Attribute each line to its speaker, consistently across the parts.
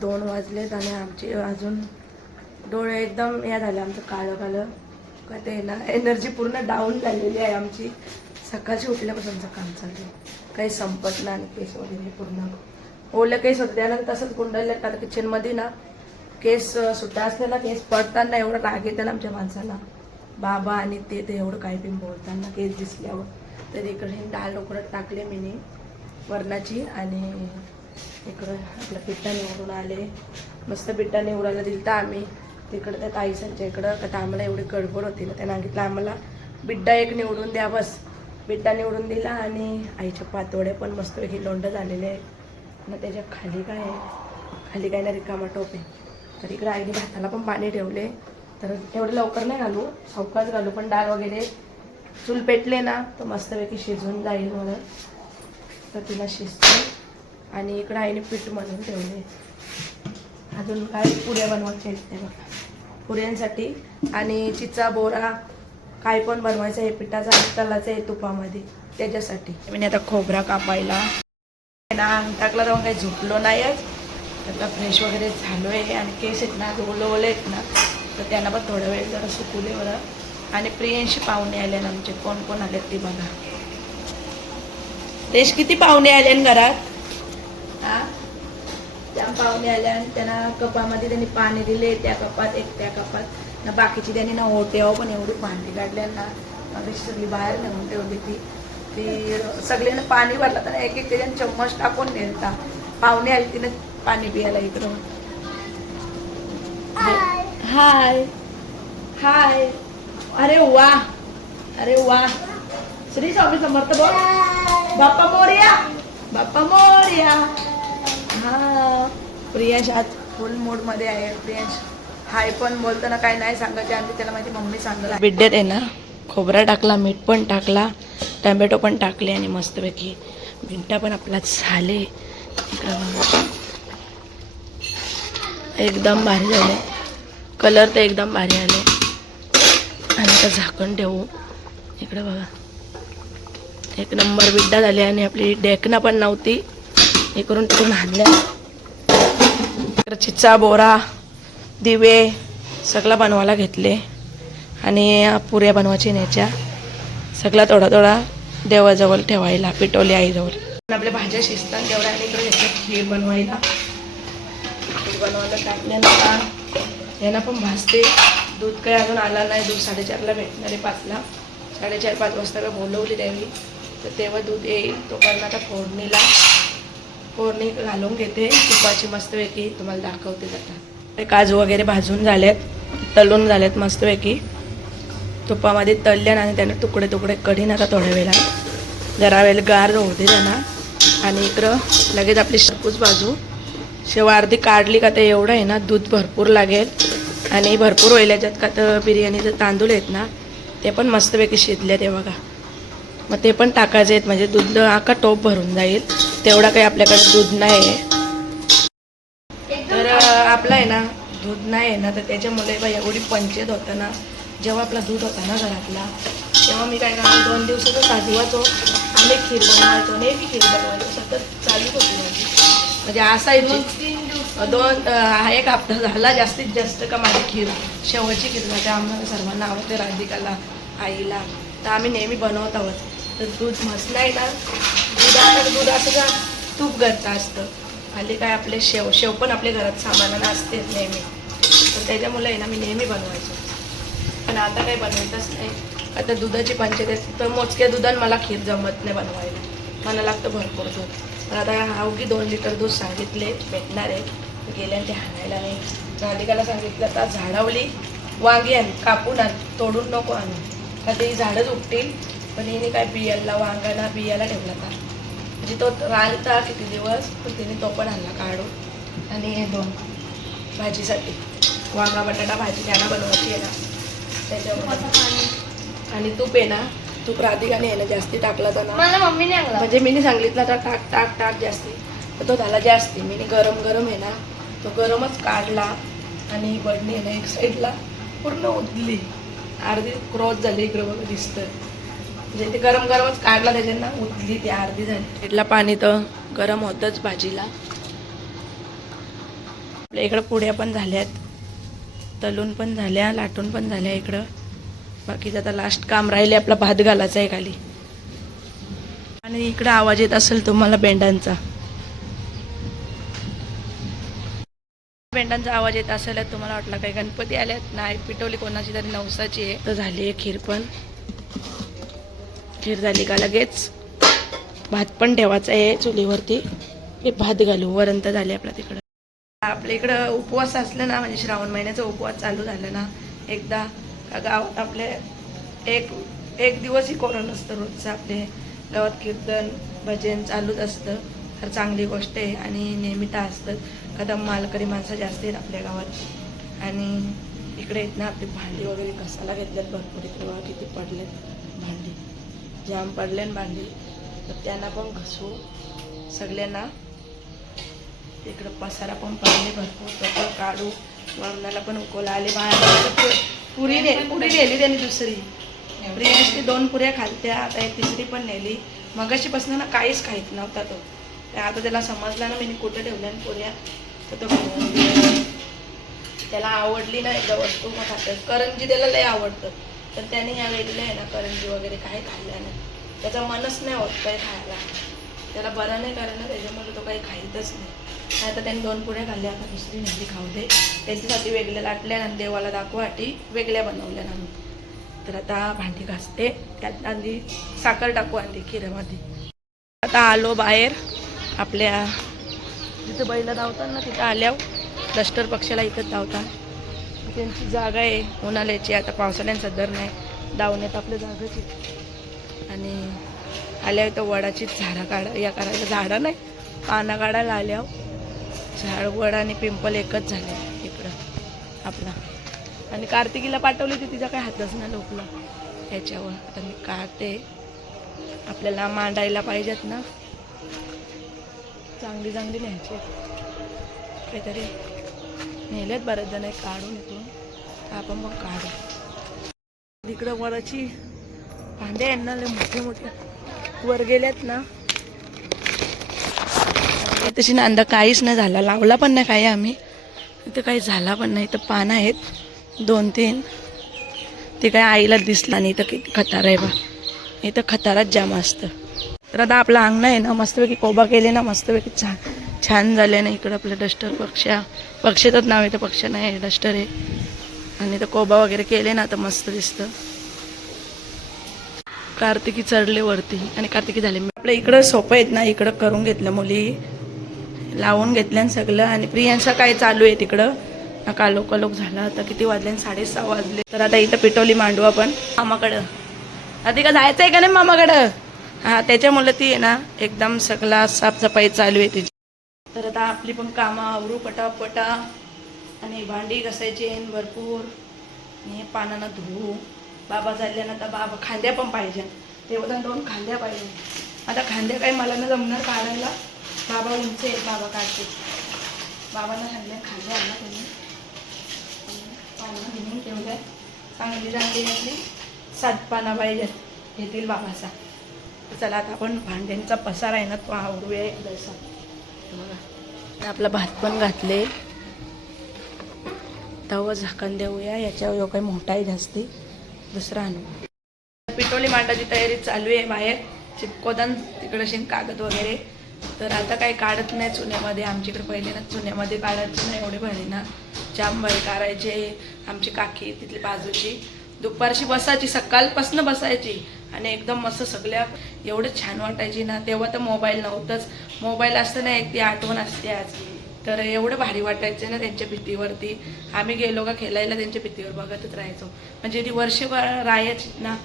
Speaker 1: दोन वाजलेत आणि आमची अजून डोळे एकदम या झाले आमचं काळं काळं. का ते ना एनर्जी पूर्ण डाऊन झालेली आहे आमची. सकाळची उठल्यापासूनचं काम चालू आहे. काही संपत नाही आणि केस वगैरे पूर्ण. ओलं केस होतं त्यानंतर तसंच गुंडळलं काल किचनमध्ये ना केस सुद्धा असलेला केस पडताना एवढं राग येतं ना आमच्या माणसाला बाबा आणि ते ते एवढं काही पण बोलताना केस दिसल्यावर. तर इकडे डाळ उकडत टाकले मीनी वरणाची आणि इकडं आपलं बिड्डा निवडून आले. मस्त बिड्डा निवडायला दिलं तर आम्ही. तिकडं त्या ताईसांच्या इकडं का तर आम्हाला एवढी गडबड होती ना त्यानं सांगितलं आम्हाला बिड्डा एक निवडून द्या बस. बिड्डा निवडून दिला आणि आईचे पातोडे पण मस्तपैकी लोंड झालेले आहेत. ना त्याच्याखाली काय आहे? खाली काय ना रिकामा टोप आहे. तर इकडं आईने भाताला पण पाणी ठेवले. तर एवढं लवकर नाही घालू सावकाच घालू पण डाळ वगैरे चूल पेटले ना तर मस्तपैकी शिजून जाईल म्हणून. तर तिला शिजते आणि इकडं आईने पीठ म्हणून ठेवले. अजून काय पुऱ्या बनवायच्या आहेत ते बघा. पुऱ्यांसाठी आणि चिचा बोरा काय पण बनवायचं आहे पिठाचा तलाचं आहे तुपामध्ये त्याच्यासाठी. मी आता खोबरा कापायला. ना अंग टाकला तेव्हा काही झोपलो नाहीच आता फ्रेश वगैरे झालो आहे. आणि केस आहेत ना ओलं ओले आहेत ना तर त्यांना पण थोडा वेळ जरा सुकवले बरं आणि प्रियांशी पाहुणे आले ना आमचे. कोण कोण आलेत ते बघा. देश किती पाहुणे आले घरात? हा? त्या पाहुणे आल्या आणि त्यांना कपामध्ये त्यांनी पाणी दिले त्या कपात एक त्या कपात. ना बाकीची त्यांनी ना ओट्यावर पण एवढी भांडी काढल्या ना मग सगळी बाहेर नेऊन ठेवली ती. ती सगळ्यांना पाणी भरलं तर एक एक त्याच्यात चम्मच टाकून नेलता. पाहुणे आली तिने पाणी पियाला इकडं हाय हाय अरे वा. अरे वा. श्री स्वामी समर्थ बोल बाप्पा मोर्या. बाप्पा मोर्या. हा प्रियांश आज फुल मूडमध्ये आहे. प्रियांश हाय पण बोलताना काय नाही सांगायचे. आणि त्याला माहिती मम्मी सांगला बिड्डेत आहे ना? खोबरा टाकला मीठ पण टाकला टमॅटो पण टाकले आणि मस्तपैकी भिंटा पण आपला झाले. इकडं बघा. एकदम भारी झाले. कलर तर एकदम भारी आले. आणि आता झाकण ठेवू. इकडं बघा. एक नंबर बिड्डा झाले आणि आपली डेकना पण नव्हती. हे करून तिकडून आणल्या. इकडं चिचा बोरा दिवे सगळं बनवायला घेतले. आणि पुऱ्या बनवायची न्यायच्या सगळा थोडा थोडा देवाजवळ ठेवायला पिटवली आईजवळ. आपल्या भाज्या शिजतात तेवढ्या आणि इकडे घेतलं खीर बनवायला. खीर बनवायला टाकल्यानंतर यांना पण भाजते. दूध काही अजून आला नाही दूध साडेचारला भेटणार आहे पाचला. साडेचार पाच वाजता का बोलवली त्यावेळी तर तेव्हा दूध येईल तोपर्यंत आता फोडणीला फोडणी घालून घेते. तुपाची मस्तपैकी तुम्हाला दाखवते जातात ते काजू वगैरे भाजून झालेत तळून झालेत मस्तपैकी. तुपामध्ये तळले आणि त्याने तुकडे तुकडे कढी नका थोड्या वेळा जरा वेळ गार होते दे त्यांना. आणि इकडं लगेच आपली शेपूच बाजू शेवा अर्धी काढली का ते एवढं आहे ना दूध भरपूर लागेल. आणि भरपूर होईल याच्यात का तर बिर्याणीचे तांदूळ आहेत ना ते पण मस्तपैकी शिजले ते बघा. मग ते पण टाकायचे आहेत. म्हणजे दूध आका टोप भरून जाईल. तेवढा काही आपल्याकडे दूध नाही. आहे तर आपलं आहे ना दूध नाही आहे ना तर त्याच्यामुळे बा एवढी पंचायत होतं ना जेव्हा आपला दूध होता ना घरातला तेव्हा मी काय करणार दोन दिवसाचं साजवाचो आम्ही खीर बनवायचो नेहमी खीर बनवायचो सतत चालूच होती माझी. म्हणजे असायची दोन हा एक हप्ता झाला जास्तीत जास्त का माझी खीर शेवटची खीर झाली आम्हाला सर्वांना आवडते राधिकाला आईला. तर आम्ही नेहमी बनवत आहोत. तर दूध मस्त नाही ना दुधाकडे दूध असं तूप घरचं असतं. हल्ली काय आपले शेव शेव पण आपल्या घरात सामानानं असतेच नेहमी. तर त्याच्यामुळे आहे ना मी नेहमी बनवायचो. पण आता काही बनवायचंच नाही. आता दुधाची पंचायत असते तर मोजक्या दुधानं मला खीर जमत नाही बनवायला. मला लागतं भरपूर दूध. पण आता की दोन लिटर दूध सांगितले भेटणार आहे. गेल्या ते हाणायला नाही. राधिकाला सांगितलं आता झाडावली वांगी आण कापून आण तोडून नको आणू. का ते झाडंच उपटील पण हिने काय बियाला वांगाना बियाला ठेवला का म्हणजे तो राहिलता किती दिवस पण तिने तो पण आणला काढून. आणि हे दोन भाजीसाठी. वांगा बटाटा भाजी त्यांना बनवायची आहे ना. त्याच्यामुळे. आणि तूप आहे ना तूप राधिकाने आहे ना जास्ती टाकला तर ना.
Speaker 2: मला मम्मीने
Speaker 1: म्हणजे मी सांगितलं तर टाक टाक टाक जास्ती. तर तो झाला जास्ती. मी गरम गरम आहे ना तो गरमच काढला. आणि बडणी आहे ना एक साईडला पूर्ण उदली. अर्धी क्रॉस झाली इकडं बघा दिसतं म्हणजे ते गरम गरमच काढला त्याच्यानं उतली ती अर्धी झाली. साईडला पाणी तर गरम होतंच भाजीला. आपल्या इकडं पुड्या पण झाल्यात तलून पण झाल्या लाटून पण झाल्या इकडं. बाकीचं आता लास्ट काम राहिले आपला भात घालायचा आहे खाली. आणि इकडं आवाज येत असेल तुम्हाला बेंडांचा बेंडांचा आवाज येत असेल तुम्हाला वाटला काही गणपती आल्यात? नाही पिटवली कोणाची तरी नवसाची आहे. तर झाली आहे खीर पण. खीर झाली का लगेच. भात पण ठेवायचा आहे चुलीवरती. हे भात घालू वरंत झाले आपल्या तिकडं. आपल्या इकडं उपवास असलं ना म्हणजे श्रावण महिन्याचा उपवास चालू झाला ना एकदा का गावात आपले एक एक दिवसही कोरण असतं रोजचं आपले. गावात कीर्तन भजन चालूच असतं. तर चांगली गोष्ट आहे आणि नेहमिता असतं कदम मालकरी माणसं जास्त आहेत आपल्या गावात. आणि इकडे येत ना आपली भांडी वगैरे कसाला घेतल्यात भरपूर इकडे. किती पडलेत भांडी. जाम पडले भांडी तर त्यांना पण घसू. सगळ्यांना. तिकडं पसारा पण पडले भरपूर तो पण काढू. वरणाला पण उकोला आले बाहेर. पुरी ने पुरी नेली त्यांनी दुसरी. प्रियांशने दोन पुऱ्या खालत्या आता एक तिसरी पण नेली. मगाशीपासून ना काहीच खायत नव्हता तो. आता त्याला समजला ना मी कुठे ठेवल्या पुऱ्या. तर तो त्याला आवडली ना एकदा वस्तू मग खातात करंजी त्याला लय आवडतं. तर त्याने या वेळेला आहे ना करंजी वगैरे काही खाल्ल्या नाही. त्याचा मनच नाही होत काही खायला. त्याला बरं नाही कारण ना त्याच्यामुळे तो काही खाईतच नाही. नाही तर त्यांनी दोन पुढे खाल्ल्या आता दुसरी नेहमी खाऊ दे. त्यांच्यासाठी वेगळ्या लाटल्या आणि देवाला दाखवासाठी वेगळ्या बनवल्या ना तर आता भांडी घासते. त्यात आधी साखर टाकू आणली खिऱ्यामध्ये आता आलो बाहेर. आपल्या जिथं बैला धावतात ना तिथं आल्यावर. डस्टर पक्षाला इथंच धावतात. त्यांची जागा आहे. उन्हाळ्याची आता पावसाळ्यांचा दर नाही. दावण्यात आपल्या जागाच आहे. आणि आल्यावर तर वडाचीच झाडं काढा या करायला झाडं नाही. पानं काढायला आल्यावर हो. झाड वड आणि पिंपल एकच झाले इकडं. आपला. आणि कार्तिकीला पाठवली होती तिचा काय हातच नाही लोकला ह्याच्यावर. आता मी काढते. आपल्याला मांडायला पाहिजेत ना. चांगली चांगली न्यायची. काहीतरी नेलेत बरेच जण काढून इथून. आपण मग काढू. इकडं वराची भांडे आहेत ना लय मोठे मोठे. वर गेल्यात ना. तशी नांदा काहीच नाही झाला. लावला पण नाही काही आम्ही. इथं काही झाला पण नाही. इथं पानं आहेत. दोन तीन. ते काय आईला दिसला नाही. इथं किती खतार आहे बा. इथं खतारात जाम असतं. तर आता आपलं अंगण आहे ना मस्तपैकी कोबा केले ना मस्तपैकी छान. छान झाले ना इकडं आपलं डस्टर पक्षा. पक्षाचंच नाव आहे तर पक्ष नाही डस्टर आहे. आणि तर कोबा वगैरे केले ना तर मस्त दिसतं. कार्तिकी चढले वरती. आणि कार्तिकी झाले. आपलं इकडं सोपं आहेत ना इकडं करून घेतलं मुली. लावून घेतल्या सगळं. आणि प्रियांशा काय चालू आहे तिकडं? ना कालोक लोक झाला. आता किती वाजले? आणि साडेसहा वाजले. तर आता इथं पिटवली मांडू आपण मामाकडं. आधी का जायचं आहे का नाही मामाकडं? हा त्याच्यामुळे ती आहे ना एकदम सगळा साफसफाई चालू आहे तिची. तर आता आपली पण कामं आवरू पटापटा. आणि भांडी घासायची भरपूर. आणि हे पानानं धुवू. बाबा चालल्यानंतर बाबा खांद्या पण पाहिजे. तेव्हा दोन खांद्या पाहिजे. आता खांद्या काही मला ना जमणार काढायला बाबा उंच आहेत बाबा काढते बाबांना सांगल्या खांद्या आणला त्यांनी पानं घेऊन ठेवल्या. चांगली चांगली घातली. सात पानं पाहिजे घेतील बाबाचा. चला आता आपण भांड्यांचा पसार आहे ना तो आवडूया एकदाचा बघा. आपला भात पण घातले. तवं झाकण देऊया याच्यावर काही मोठा आहे जास्ती दुसरा आणू. पिटोली मांडाची तयारी चालू आहे बाहेर. चिपकोदान तिकडं शेण कागद वगैरे. तर आता काही काढत नाही चुन्यामध्ये. आमच्याकडे पहिले ना चुन्यामध्ये काढायचं नाही एवढे भारी ना. जाम भारी काढायचे आमची काकी तिथली बाजूची. दुपारची बसायची सकाळपासून बसायची. आणि एकदम मस्त सगळ्या एवढं छान वाटायची ना तेव्हा तर मोबाईल नव्हतंच. मोबाईल असताना एक ती आठवण असते आज. तर एवढं भारी वाटायचं ना त्यांच्या भीतीवरती. आम्ही गेलो का खेळायला त्यांच्या भीतीवर बघतच राहायचो. म्हणजे ती वर्षभर राहायची ना.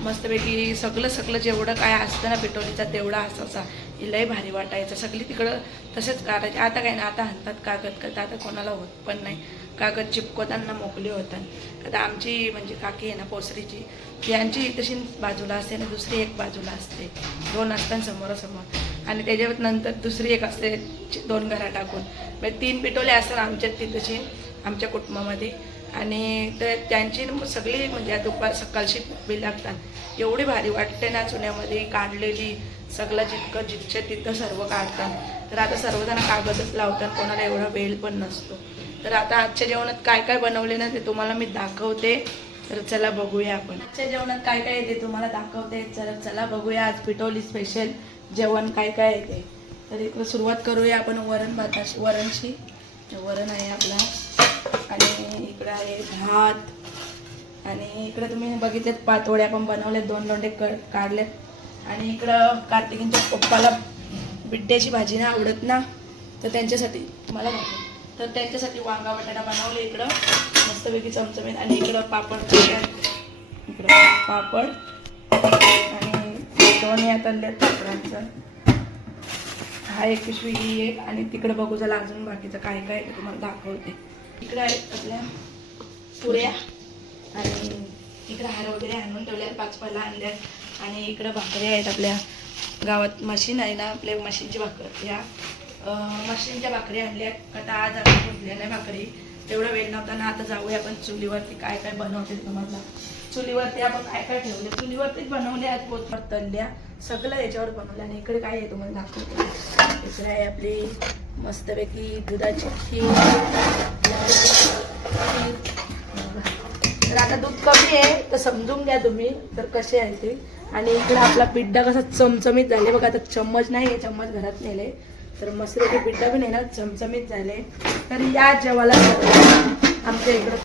Speaker 1: मस्तपैकी सगळं सगळं जेवढं काय असतं ना पिटोलीचा तेवढा असायचा. हे लय भारी वाटायचं. सगळी तिकडं तसंच काढायचे आता काय ना आता हातात कागद करता आता कोणाला होत पण नाही. कागद चिपकवताना मोकले होतात. आता आमची म्हणजे काकी आहे ना पोसरीची यांची तशी बाजूला असते आणि दुसरी एक बाजूला असते. दोन असतात समोरासमोर आणि त्याच्यावर नंतर दुसरी एक असते चि- दोन घरा टाकून. म्हणजे तीन पिटोले असतात आमच्यात ती तशी आमच्या कुटुंबामध्ये. आणि तर त्यांची सगळी म्हणजे दुपार सकाळची बी लागतात. एवढी भारी वाटते ना चुन्यामध्ये काढलेली सगळं जितकं जितचे तिथं सर्व काढतात. तर आता सर्वजण कागदच लावतात कोणाला एवढा वेळ पण नसतो. तर आता आजच्या जेवणात काय काय बनवले ना ते तुम्हाला मी दाखवते. तर चला बघूया आपण. आजच्या जेवणात काय काय येते तुम्हाला दाखवते. तर चला बघूया आज पिटवली स्पेशल जेवण काय काय येते तर इकडं सुरुवात करूया आपण वरण भाताशी वरणशी वरण आहे आपला. आणि इकडं आहे भात. आणि इकडं तुम्ही बघितलेत पातोड्या पण बनवल्यात दोन लोंडे क काढलेत. आणि इकडं कार्तिकींच्या पप्पाला बिड्ड्याची भाजी ना आवडत ना तर त्यांच्यासाठी मला नको तर त्यांच्यासाठी वांगा बटाटा बनवले इकडं. मस्तपैकी चमचमीत. आणि इकडं पापड इकडं पापड. आणि दोन या तळल्यात पापडांचं. हा एक पिशवी ही एक. आणि तिकडं बघू चला अजून बाकीचं काय काय ते तुम्हाला दाखवते. इकडे आहेत आपल्या पुऱ्या. आणि इकडे हार वगैरे आणून ठेवल्या पाच पाला आणल्या आणि इकडं भाकरी आहेत आपल्या गावात. मशीन आहे ना आपल्या मशीनची भाकर. या. मशीनच्या भाकरी आणल्या आता आज आपण कुठल्या नाही भाकरी. तेवढा वेळ नव्हता ना आता जाऊया आपण चुलीवरती काय काय बनवते ते तुम्हाला चुलीवरती आपण काय काय ठेवले? चुलीवरतीच बनवले आज पोतभर तळल्या सगळं याच्यावर बनवलं. आणि इकडे काय आहे तुम्हाला दाखवते? इकडे आहे आपली मस्तपैकी दुधाची खीर. तर आता दूध कमी आहे तर समजून घ्या तुम्ही तर कसे आहे ते. आणि इकडे आपला पिड्डा कसा चमचमीत झाले बघा आता चम्मच नाही आहे चम्मच घरात नेले तर मस्तपैकी पिड्डा पण आहे ना चमचमीत झाले. तर या जेवायला आमच्या इकडं